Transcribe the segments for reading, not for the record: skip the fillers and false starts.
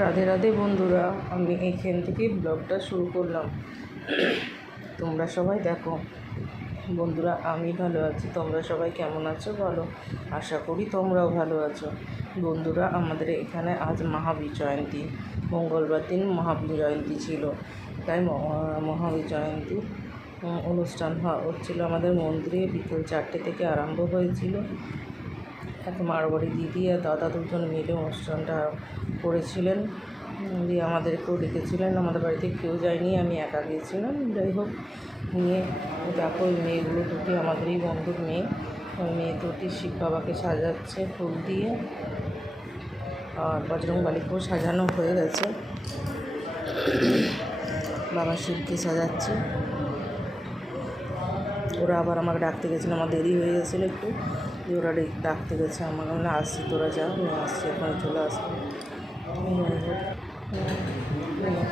রাধে রাধে বন্ধুরা, আমি এইখান থেকে ব্লগটা শুরু করলাম। তোমরা সবাই দেখো বন্ধুরা, আমি ভালো আছি। তোমরা সবাই কেমন আছো বলো? আশা করি তোমরাও ভালো আছো। বন্ধুরা, আমাদের এখানে আজ মহাবীর জয়ন্তী, মঙ্গলবার দিন মহাবীর জয়ন্তী ছিল। তাই মহাবীর জয়ন্তী অনুষ্ঠান হচ্ছিলো আমাদের মন্দিরে। বিকেল 4টে থেকে আরম্ভ হয়েছিল। এক মারবাড়ি দিদি আর দাদা দুজন মিলে অনুষ্ঠানটা করেছিলেন, দিয়ে আমাদেরকেও ডেকেছিলেন। আমাদের বাড়িতে কেউ যায়নি, আমি একা গিয়েছিলাম। যাই হোক, নিয়ে দেখো ওই মেয়েগুলো দুটি আমাদেরই বন্ধুর মেয়ে। ওই মেয়ে দুটি শিব বাবাকে সাজাচ্ছে ফুল দিয়ে, আর বজরংবলীকেও সাজানো হয়ে গেছে। বাবা শিবকে সাজাচ্ছে। ওরা আবার আমাকে ডাকতে গেছিলো, আমার দেরি হয়ে গেছিলো একটু, দিয়ে ওরা ডাকতে গেছে আমাকে। মানে আসছি, তোরা যা, আমি আসছি, ওখানে চলে আসবো। মনে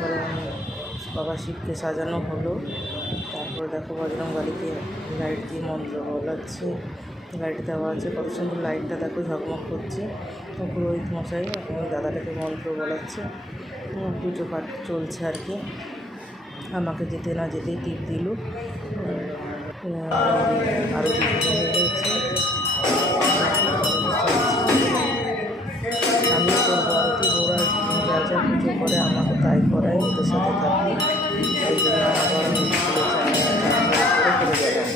করে বাবা শিবকে সাজানো হলো। তারপরে দেখো বজরংবলীকে লাইট দিয়ে মন্ত্র বলাচ্ছে। লাইট দেওয়া আছে, কত সুন্দর লাইটটা দেখো ঝকমক করছে। পুরোহিত মশাই দাদাটাকে মন্ত্র বলাচ্ছে, পুজো পাঠ চলছে আর কি। আমাকে যেতে না যেতেই টিপ দিল, আরও কিছু হয়ে গেছে। আমি করবো আরতি, ওরা যা যা পুজো করে আমাকে তাই করাই, ওদের সাথে থাকি। তাই জন্য আবার আমি স্কুলে করে গেলাম।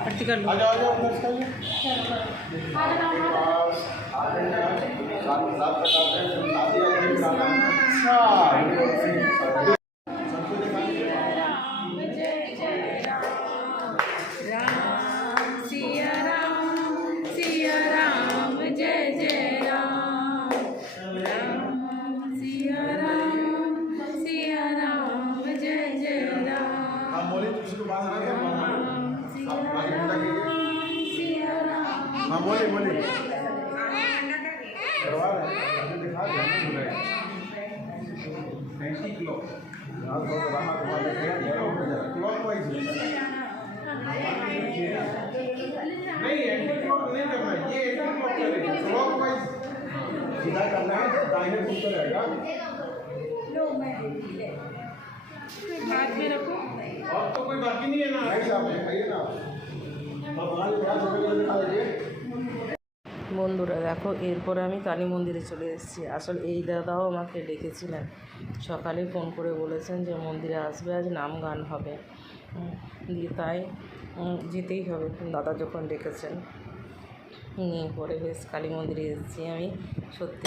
आरती कर लो। हाँ बोले बोले करवा रहे हैं, दिखा देना 90 किलो क्लॉकवाइज नहीं, एंटी क्लॉक नहीं करना है, ये एंटी क्लॉक करेगा, क्लॉकवाइज सीधा करना है, दाहिने मुड़ कर रहेगा। लो मैं बात में रखो। और तो कोई बाकी नहीं है ना, खाइए ना, বন্ধুরা দেখো, এরপরে আমি কালী মন্দিরে চলে এসেছি। আসলে এই দাদাও আমাকে ডেকেছিলেন, সকালে ফোন করে বলেছেন যে মন্দিরে আসবে, আজ নাম গান হবে। দিয়ে তাই যেতেই হবে, দাদা যখন ডেকেছেন। নিয়ে পরে বেশ কালী মন্দিরে এসেছি আমি। সত্যি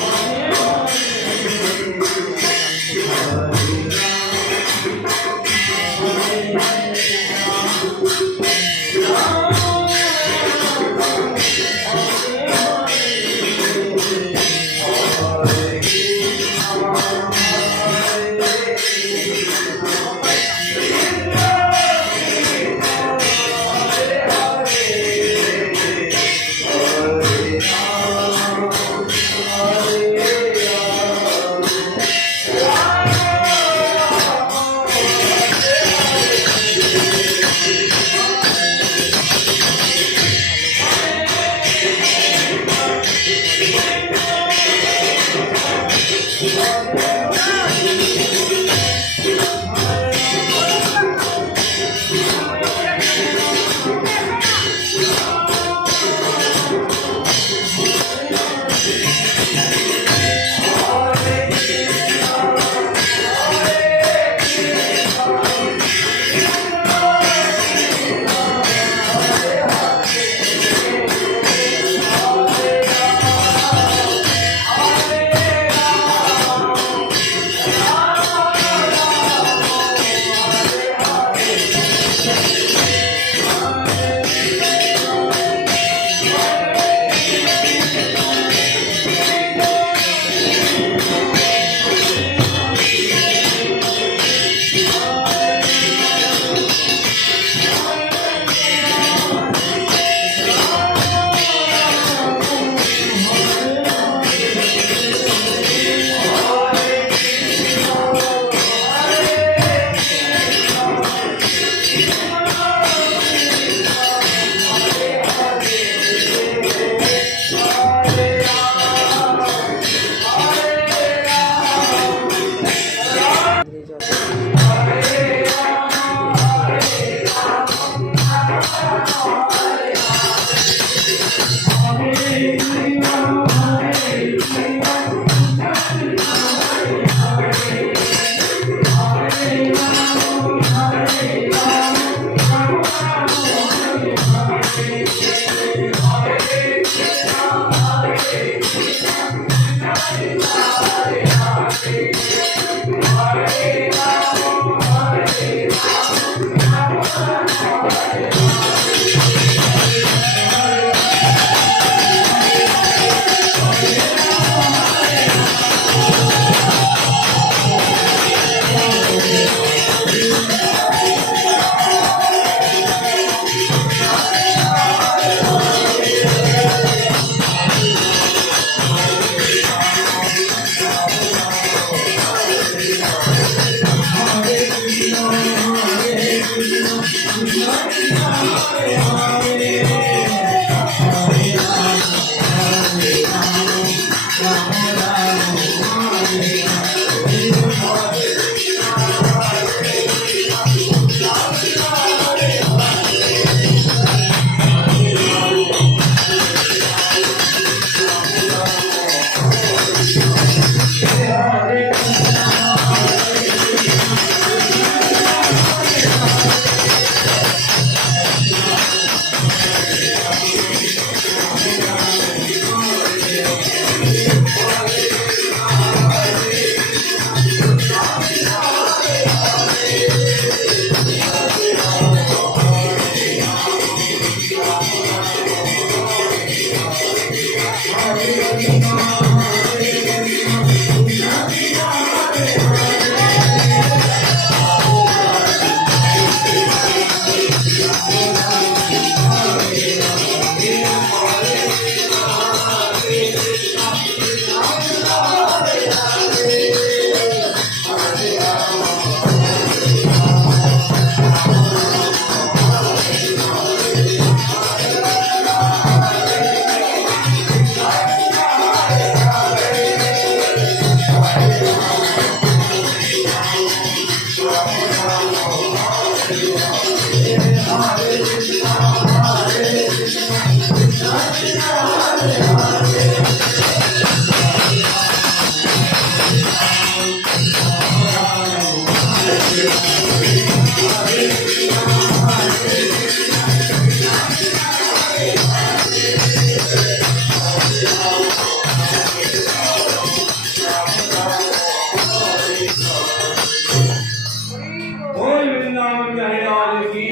बोल वृंदावन बिहारी लाल की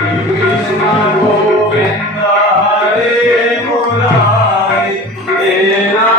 कृष्ण गोविंद हरे मुरारी तेरा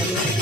আমি